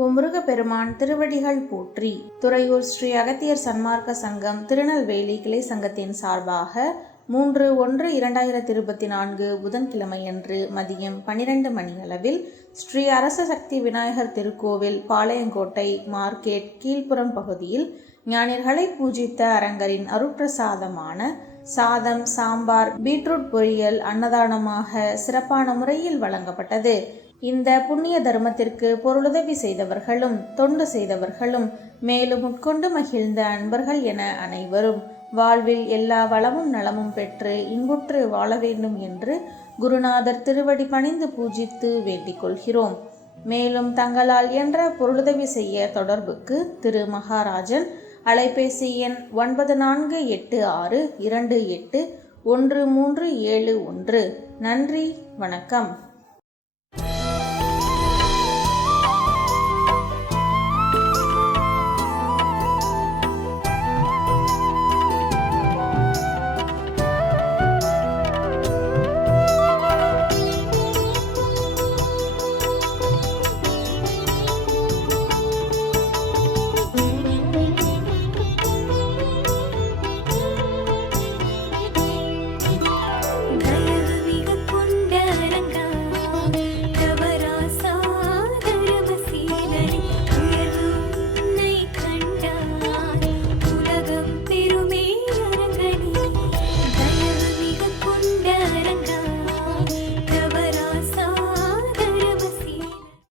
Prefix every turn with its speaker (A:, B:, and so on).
A: ஓ முருகப்பெருமான் திருவடிகள் போற்றி. துறையூர் ஸ்ரீ அகத்தியர் சன்மார்க்க சங்கம் திருநெல்வேலி கிளை சங்கத்தின் சார்பாக மூன்று ஒன்று இரண்டாயிரத்தி இருபத்தி நான்கு புதன்கிழமையன்று மதியம் பனிரெண்டு மணியளவில் ஸ்ரீ அரச சக்தி விநாயகர் திருக்கோவில் பாளையங்கோட்டை மார்க்கெட் கீழ்ப்புறம் பகுதியில் ஞானியர்களை பூஜித்த அரங்கரின் அருட்பிரசாதமான சாதம் சாம்பார் பீட்ரூட் பொரியல் அன்னதானமாக சிறப்பான முறையில் வழங்கப்பட்டது. இந்த புண்ணிய தர்மத்திற்கு பொருளுதவி செய்தவர்களும் தொண்டு செய்தவர்களும் மேலும் உட்கொண்டு மகிழ்ந்த அன்பர்கள் என அனைவரும் வாழ்வில் எல்லா வளமும் நலமும் பெற்று இன்புற்று வாழ வேண்டும் என்று குருநாதர் திருவடி பணிந்து பூஜித்து வேண்டிக் கொள்கிறோம். மேலும் தங்களால் என்ற பொருளுதவி செய்ய தொடர்புக்கு திரு மகாராஜன் அலைபேசி எண் ஒன்பது நான்கு எட்டு ஆறு இரண்டு எட்டு ஒன்று மூன்று ஏழு ஒன்று. நன்றி வணக்கம்.